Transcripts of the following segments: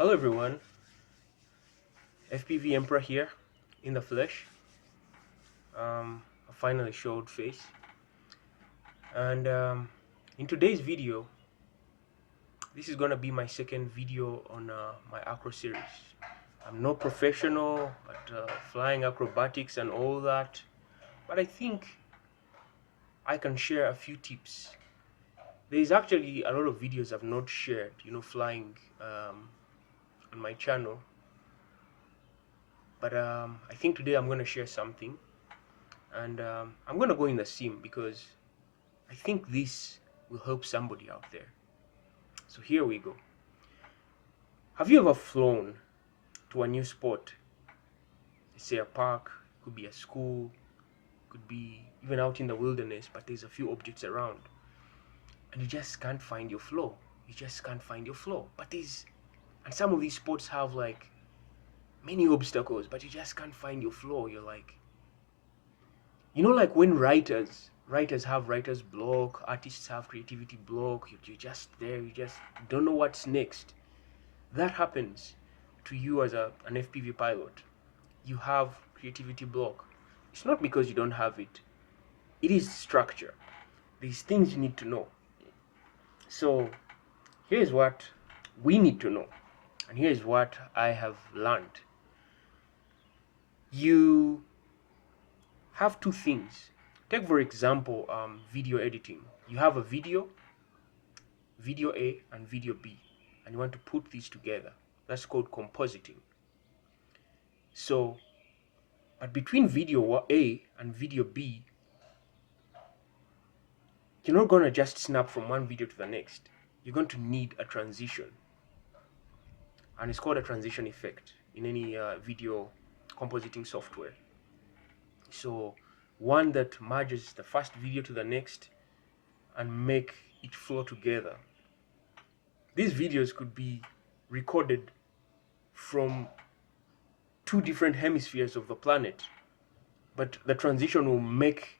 Hello everyone, FPV Emperor here in the flesh. I finally showed face, and in today's video, this is gonna be my second video on my ACRO series. I'm no professional at flying acrobatics and all that, but I think I can share a few tips. There is actually a lot of videos I've not shared, flying on my channel, but I think today I'm gonna share something. And I'm gonna go in the sim because I think this will help somebody out there. So here we go. Have you ever flown to a new spot? Say a park, could be a school, could be even out in the wilderness, but there's a few objects around and you just can't find your flow. And some of these spots have like many obstacles, but you just can't find your flow. You're like, like when writers have writer's block, artists have creativity block, you're just there, you just don't know what's next. That happens to you as an FPV pilot. You have creativity block. It's not because you don't have it. It is structure. These things you need to know. So here's what we need to know, and here's what I have learned. You have two things. Take for example video editing. You have a video A and video B, and you want to put these together. That's called compositing. So but between video A and video B, you're not going to just snap from one video to the next. You're going to need a transition, and it's called a transition effect in any video compositing software. So one that merges the first video to the next and make it flow together. These videos could be recorded from two different hemispheres of the planet, but the transition will make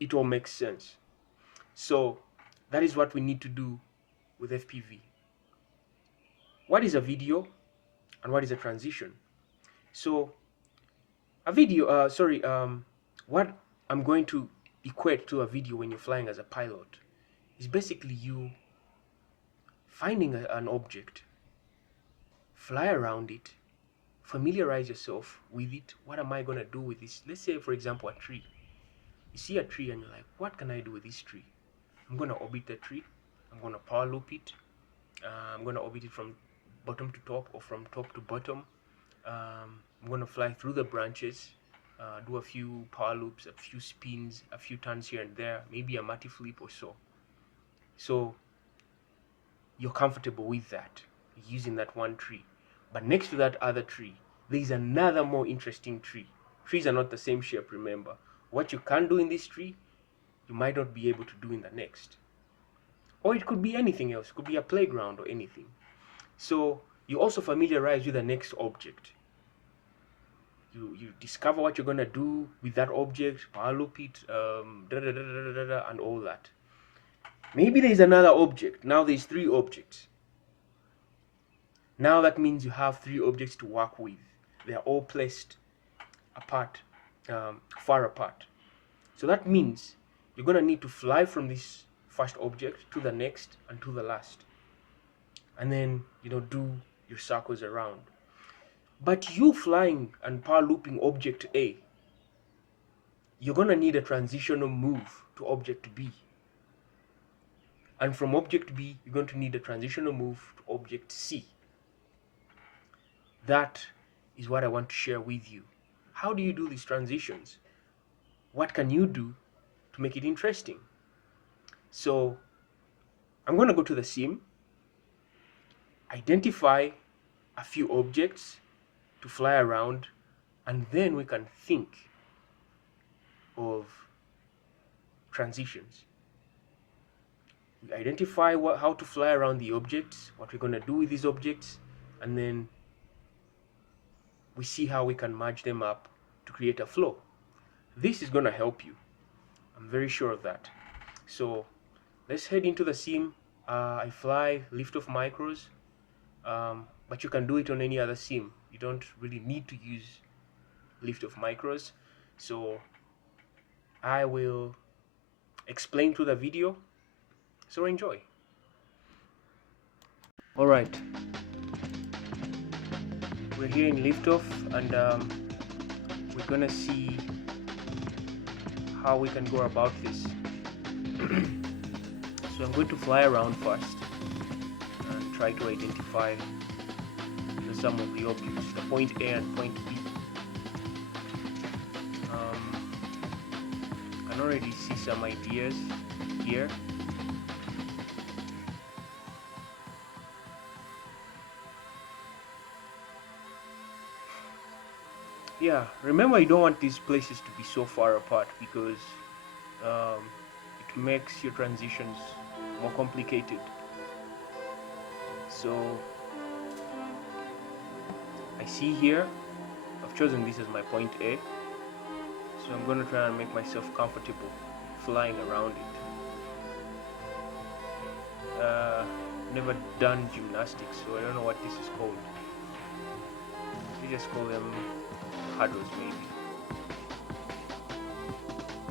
it all make sense. So that is what we need to do with FPV. What is a video and what is a transition? So a video, what I'm going to equate to a video when you're flying as a pilot is basically you finding an object, fly around it, familiarize yourself with it. What am I going to do with this? Let's say, for example, a tree. You see a tree and you're like, what can I do with this tree? I'm going to orbit the tree. I'm going to power loop it. I'm going to orbit it from bottom to top or from top to bottom. I'm going to fly through the branches, do a few power loops, a few spins, a few turns here and there, maybe a multi flip or so. So you're comfortable with that, using that one tree. But next to that other tree, there's another more interesting tree. Trees are not the same shape, remember. What you can do in this tree, you might not be able to do in the next. Or it could be anything else. It could be a playground or anything. So you also familiarize with the next object. You discover what you're going to do with that object, power loop it, and all that. Maybe there's another object. Now there's three objects. Now that means you have three objects to work with. They are all placed apart, far apart. So that means you're going to need to fly from this first object to the next and to the last. And then, do your circles around. But you flying and power looping object A, you're going to need a transitional move to object B. And from object B, you're going to need a transitional move to object C. That is what I want to share with you. How do you do these transitions? What can you do to make it interesting? So I'm going to go to the sim, identify a few objects to fly around, and then we can think of transitions. We identify how to fly around the objects, what we're going to do with these objects, and then we see how we can merge them up to create a flow. This is going to help you. I'm very sure of that. So let's head into the sim. I fly lift-off micros, but you can do it on any other sim. You don't really need to use lift of micros. So I will explain through the video, so enjoy. Alright, we're here in liftoff, and we're gonna see how we can go about this. So I'm going to fly around first and try to identify some of the objects, the point A and point B. I can already see some ideas here. Yeah, remember, you don't want these places to be so far apart, because it makes your transitions more complicated. So I see here, I've chosen this as my point A, so I'm going to try and make myself comfortable flying around it. Never done gymnastics, so I don't know what this is called. We just call them hurdles maybe.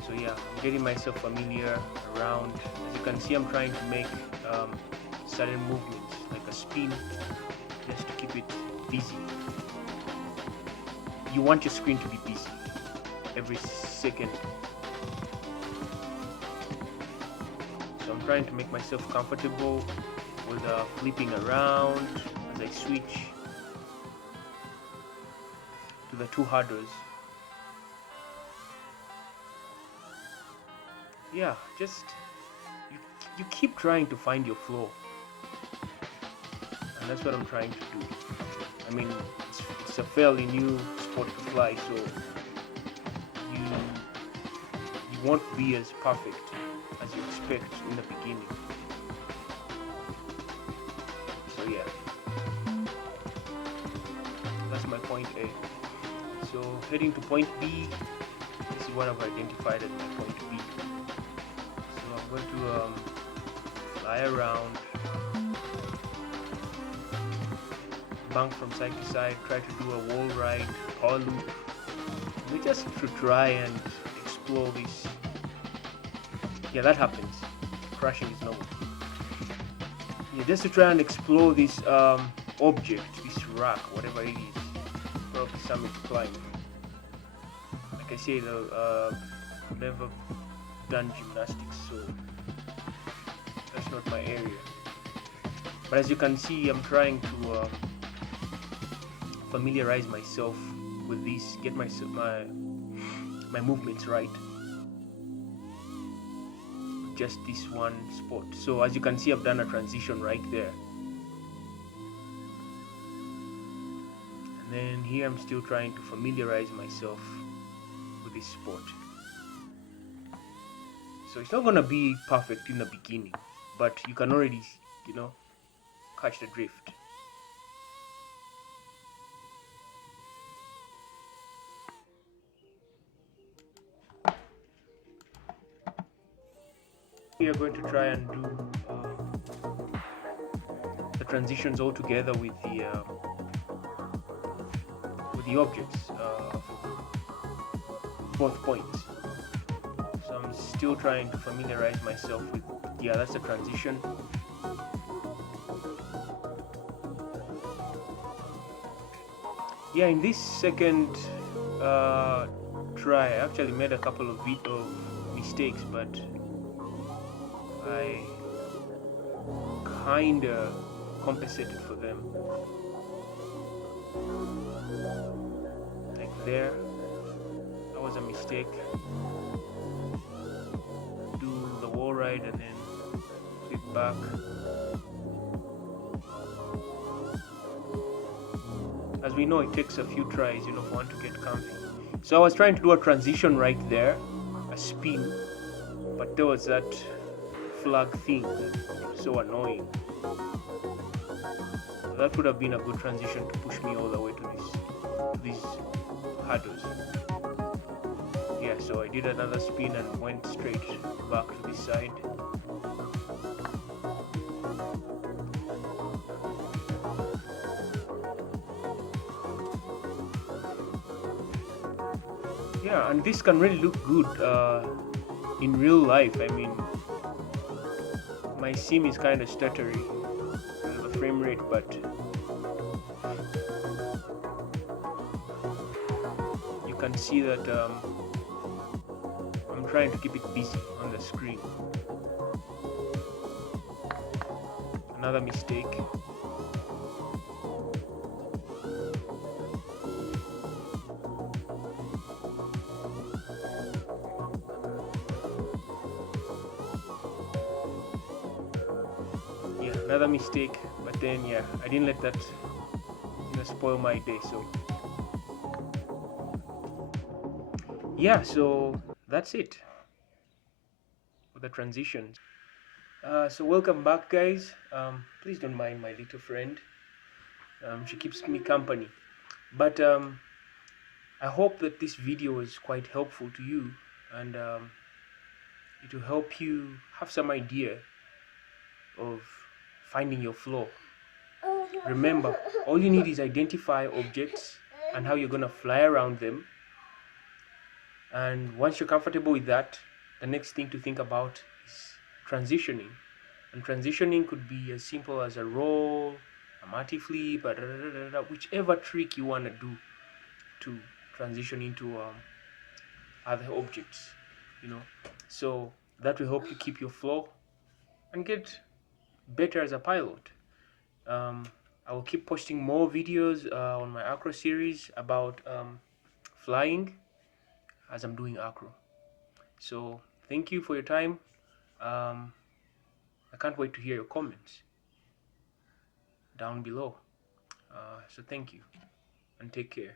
So yeah, I'm getting myself familiar around. As you can see, I'm trying to make certain movements, like a spin, just to keep it busy. You want your screen to be busy every second. So I'm trying to make myself comfortable with flipping around as I switch to the two hurdles. Yeah, just you keep trying to find your flow, and that's what I'm trying to do. I mean, it's a fairly new sport to fly, so you won't be as perfect as you expect in the beginning. So yeah, that's my point A. So heading to point B, this is what I've identified as my point B. So I'm going to fly around, bank from side to side, try to do a wall ride or loop. We just to try and explore this. Yeah, that happens. Crashing is normal. Yeah, just to try and explore this object, this rock, whatever it is. Probably summit climb. Like I said, I've never done gymnastics, so that's not my area. But as you can see, I'm trying to familiarize myself with this, get my movements right. Just this one spot. So as you can see, I've done a transition right there. And then here I'm still trying to familiarize myself with this spot. So it's not gonna be perfect in the beginning, but you can already, catch the drift. We are going to try and do the transitions all together with the objects, both points. So I'm still trying to familiarize myself with, yeah, that's the transition. Yeah, in this second try, I actually made a couple of mistakes, but I kinda compensated for them. Like there, that was a mistake. Do the wall ride and then flip back. As we know, it takes a few tries, for one to get comfy. So I was trying to do a transition right there, a spin, but there was that flag thing that's so annoying. So that would have been a good transition to push me all the way to these hurdles. Yeah, so I did another spin and went straight back to this side. Yeah, and this can really look good in real life. I mean, my sim is kind of stuttery, the frame rate, but you can see that I'm trying to keep it busy on the screen. Another mistake. Yeah, another mistake, but then yeah, I didn't let that spoil my day. So yeah, so that's it for the transitions. So welcome back, guys. Please don't mind my little friend. She keeps me company. But I hope that this video is quite helpful to you, and it will help you have some idea of finding your flow. Remember, all you need is identify objects and how you're going to fly around them. And once you're comfortable with that, the next thing to think about is transitioning. And transitioning could be as simple as a roll, a multi flip, whichever trick you want to do to transition into other objects, you know. So that will help you keep your flow and get better as a pilot. I will keep posting more videos on my ACRO series about flying as I'm doing ACRO. So thank you for your time. I can't wait to hear your comments down below. So thank you and take care.